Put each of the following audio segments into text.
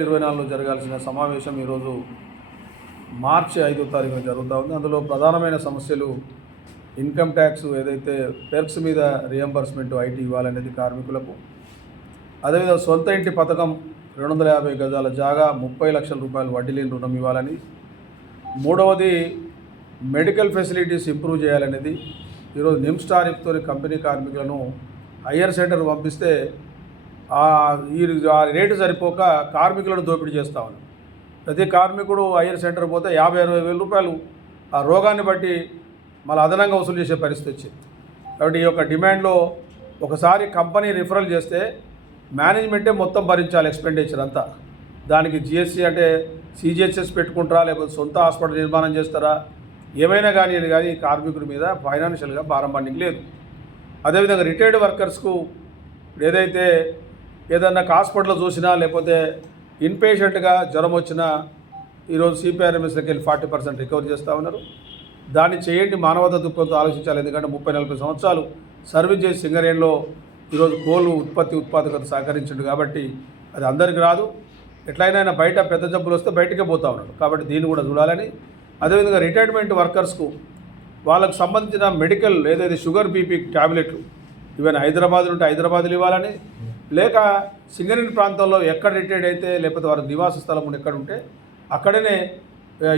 ఇరవై నాలుగులో జరగాల్సిన సమావేశం ఈరోజు మార్చి ఐదో తారీఖున జరుగుతూ ఉంది. అందులో ప్రధానమైన సమస్యలు ఇన్కమ్ ట్యాక్స్ ఏదైతే పెర్క్స్ మీద రియంబర్స్మెంట్ ఐటీ ఇవ్వాలనేది కార్మికులకు. అదేవిధంగా సొంత ఇంటి పథకం రెండు వందల యాభై గజాల జాగా ముప్పై లక్షల రూపాయలు వడ్డీ లేని రుణం ఇవ్వాలని. మూడవది మెడికల్ ఫెసిలిటీస్ ఇంప్రూవ్ చేయాలనేది. ఈరోజు నిమ్స్టారిఫ్తో కంపెనీ కార్మికులను హయ్యర్ సెంటర్ పంపిస్తే ఆ ఈ రేటు సరిపోక కార్మికులను దోపిడీ చేస్తా ఉన్నాం. ప్రతి కార్మికుడు హైయర్ సెంటర్ పోతే యాభై అరవై వేల రూపాయలు ఆ రోగాన్ని బట్టి మళ్ళీ అదనంగా వసూలు చేసే పరిస్థితి వచ్చింది. కాబట్టి ఈ యొక్క డిమాండ్లో ఒకసారి కంపెనీ రిఫరల్ చేస్తే మేనేజ్మెంటే మొత్తం భరించాలి ఎక్స్పెండిచర్ అంతా. దానికి జిఎస్సీ అంటే సిజిహెచ్ఎస్ పెట్టుకుంటారా లేకపోతే సొంత హాస్పిటల్ నిర్మాణం చేస్తారా? ఏమైనా కానీ కానీ కార్మికుడి మీద ఫైనాన్షియల్గా భారం పండింగ్ లేదు. అదేవిధంగా రిటైర్డ్ వర్కర్స్కు ఏదైతే ఏదన్నా హాస్పిటల్ చూసినా లేకపోతే ఇన్పేషెంట్గా జ్వరం వచ్చినా ఈరోజు సిపిఆర్ఎంఎస్లోకి వెళ్ళి ఫార్టీ పర్సెంట్ రికవర్ చేస్తూ ఉన్నారు. దాన్ని చేయండి మానవత దృక్పథంతో ఆలోచించాలి. ఎందుకంటే ముప్పై నలభై సంవత్సరాలు సర్వీస్ చేసి సింగరేణిలో ఈరోజు కోలు ఉత్పత్తి ఉత్పాదకత సహకరించిండు కాబట్టి అది అందరికి రాదు. ఎట్లయినా బయట పెద్ద జబ్బులు వస్తే బయటకే పోతా ఉన్నాడు. కాబట్టి దీన్ని కూడా చూడాలని. అదేవిధంగా రిటైర్మెంట్ వర్కర్స్కు వాళ్ళకు సంబంధించిన మెడికల్ ఏదైతే షుగర్ బీపీ ట్యాబ్లెట్లు ఇవన్నీ హైదరాబాద్లో ఉంటే హైదరాబాద్లో ఇవ్వాలని లేక సింగరేణి ప్రాంతంలో ఎక్కడ రిటైర్డ్ అయితే లేకపోతే వారి నివాస స్థలం ఉండి ఎక్కడ ఉంటే అక్కడనే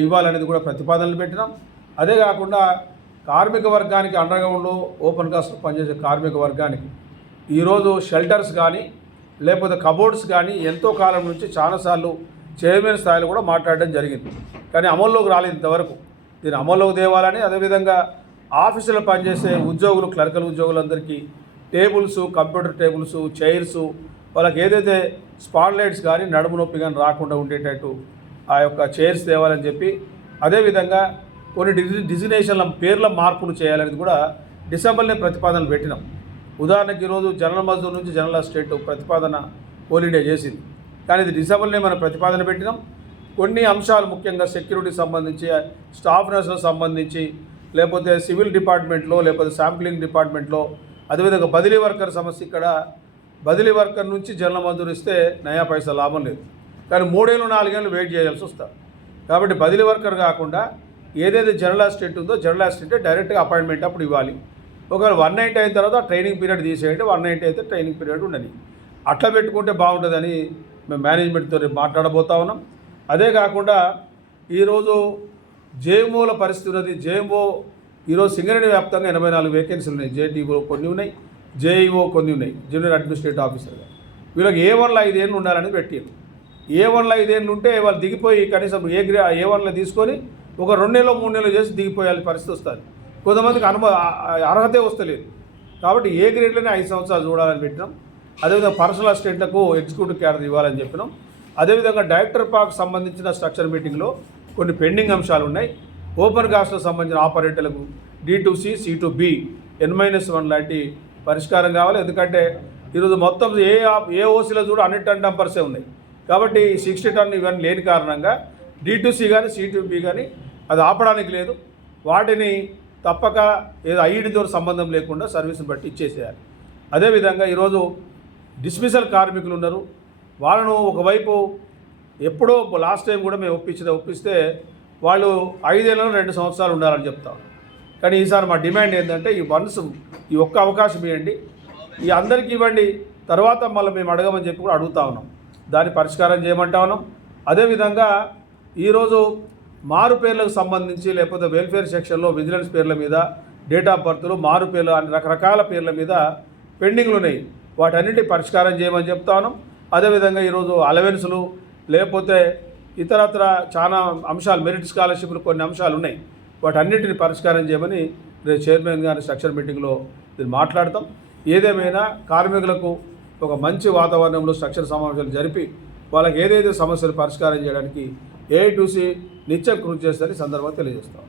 ఇవ్వాలనేది కూడా ప్రతిపాదనలు పెట్టినాం. అదే కాకుండా కార్మిక వర్గానికి అండర్గ్రౌండ్లో ఓపెన్ కాస్ట్లో పనిచేసే కార్మిక వర్గానికి ఈరోజు షెల్టర్స్ కానీ లేకపోతే కబోర్డ్స్ కానీ ఎంతో కాలం నుంచి చాలాసార్లు చైర్మన్ స్థాయిలో కూడా మాట్లాడడం జరిగింది. కానీ అమల్లోకి రాలేదు ఇంతవరకు. దీన్ని అమల్లోకి తేవాలని అదేవిధంగా ఆఫీసులో పనిచేసే ఉద్యోగులు క్లర్కల్ ఉద్యోగులందరికీ టేబుల్స్ కంప్యూటర్ టేబుల్స్ చైర్స్ వాళ్ళకి ఏదైతే స్పాట్లైట్స్ కానీ నడుము నొప్పి కానీ రాకుండా ఉండేటట్టు ఆ యొక్క చైర్స్ తేవాలని చెప్పి అదేవిధంగా కొన్ని డిజి డిజినేషన్ల పేర్ల మార్పులు చేయాలనేది కూడా డిసెంబర్లో ప్రతిపాదనలు పెట్టినాం. ఉదాహరణకి ఈరోజు జనరల్ మజ్దూర్ నుంచి జనరల్ స్టేట్ ప్రతిపాదన కోల్ ఇండియా చేసింది. కానీ ఇది డిసెంబర్లో మనం ప్రతిపాదన పెట్టినాం. కొన్ని అంశాలు ముఖ్యంగా సెక్యూరిటీ సంబంధించి స్టాఫ్ నర్సులకు సంబంధించి లేకపోతే సివిల్ డిపార్ట్మెంట్లో లేకపోతే శాంప్లింగ్ డిపార్ట్మెంట్లో అదేవిధంగా బదిలీ వర్కర్ సమస్య ఇక్కడ బదిలీ వర్కర్ నుంచి జనరల్ మజూరు ఇస్తే నయా పైసా లాభం లేదు. కానీ మూడేళ్ళు నాలుగేళ్ళు వెయిట్ చేయాల్సి వస్తారు కాబట్టి బదిలీ వర్కర్ కాకుండా ఏదైతే జనరల్ అసిస్టెంట్ ఉందో జనరల్ అసిస్టెంట్ డైరెక్ట్గా అపాయింట్మెంట్ అప్పుడు ఇవ్వాలి. ఒకవేళ వన్ నైంటీ అయిన తర్వాత ట్రైనింగ్ పీరియడ్ తీసేయండి వన్ నైంటీ అయితే ట్రైనింగ్ పీరియడ్ ఉండని. అట్లా పెట్టుకుంటే బాగుంటుందని మేము మేనేజ్మెంట్తో మాట్లాడబోతా ఉన్నాం. అదే కాకుండా ఈరోజు జేఎంఓల పరిస్థితి ఉన్నది. జేఎంఓ ఈరోజు సింగరేణి వ్యాప్తంగా ఎనభై నాలుగు వేకెన్సీలు ఉన్నాయి. జేటీఓ కొన్ని ఉన్నాయి జేఈఓ కొన్ని ఉన్నాయి. జూనియర్ అడ్మినిస్ట్రేటివ్ ఆఫీసర్గా వీళ్ళకి ఏ వన్లో ఐదేళ్ళు ఉండాలని పెట్టారు ఏ వన్లో ఐదేళ్ళు ఉంటే వాళ్ళు దిగిపోయి కనీసం ఏ గ్రే ఏ వన్లో తీసుకొని ఒక రెండు నెలలు మూడు నెలలు చేసి దిగిపోయాలి పరిస్థితి వస్తుంది. కొంతమందికి అనుభవ అర్హతే వస్తలేదు. కాబట్టి ఏ గ్రేడ్లోనే ఐదు సంవత్సరాలు చూడాలని పెట్టినాం. అదేవిధంగా పర్సనల్ అసిస్టెంట్లకు ఎగ్జిక్యూటివ్ క్యాడర్ ఇవ్వాలని చెప్పినాం. అదేవిధంగా డైరెక్టర్ పాక్ సంబంధించిన స్ట్రక్చర్ మీటింగ్లో కొన్ని పెండింగ్ అంశాలు ఉన్నాయి. ఓపెన్ కాస్ట్లకు సంబంధించిన ఆపరేటర్లకు D two C C two B N minus one లాంటి పరిష్కారం కావాలి. ఎందుకంటే ఈరోజు మొత్తం ఏ ఆ- ఏ ఓసీలో చూడ అన్ని టన్ డంపర్సే ఉన్నాయి. కాబట్టి సిక్స్టీ టన్ ఇవన్నీ లేని కారణంగా డి టు సి కానీ సి టు బి కానీ అది ఆపడానికి లేదు. వాటిని తప్పక ఏదో ఐఈడితో సంబంధం లేకుండా సర్వీస్ని బట్టి ఇచ్చేసేయాలి. అదేవిధంగా ఈరోజు డిస్మిసల్ కార్మికులు ఉన్నారు. వాళ్ళను ఒకవైపు ఎప్పుడో లాస్ట్ టైం కూడా మేము ఒప్పించిన ఒప్పిస్తే వాళ్ళు ఐదేళ్ళలో రెండు సంవత్సరాలు ఉండాలని చెప్తాం. కానీ ఈసారి మా డిమాండ్ ఏంటంటే ఈ వన్స్ ఈ ఒక్క అవకాశం ఇవ్వండి. ఈ అందరికీ ఇవ్వండి. తర్వాత మళ్ళీ మేము అడగమని చెప్పి కూడా అడుగుతా ఉన్నాం. దాన్ని పరిష్కారం చేయమంటా ఉన్నాం. అదేవిధంగా ఈరోజు మారు పేర్లకు సంబంధించి లేకపోతే వెల్ఫేర్ సెక్షన్లో విజిలెన్స్ పేర్ల మీద డేట్ ఆఫ్ బర్త్లు మారు పేర్లు అన్ని రకరకాల పేర్ల మీద పెండింగ్లు ఉన్నాయి. వాటన్నిటి పరిష్కారం చేయమని చెప్తాను అదేవిధంగా ఈరోజు అలవెన్సులు లేకపోతే ఇతరత్ర చాలా అంశాలు మెరిట్ స్కాలర్షిప్లు కొన్ని అంశాలు ఉన్నాయి. వాటన్నిటిని పరిష్కారం చేయమని రేపు చైర్మన్ గారి స్ట్రక్చర్ మీటింగ్లో దీన్ని మాట్లాడతాం. ఏదేమైనా కార్మికులకు ఒక మంచి వాతావరణంలో స్ట్రక్చర్ సమావేశాలు జరిపి వాళ్ళకి ఏదైతే సమస్యలు పరిష్కారం చేయడానికి ఏ టు సి నిత్యం కృషి చేస్తారని సందర్భంగా తెలియజేస్తాం.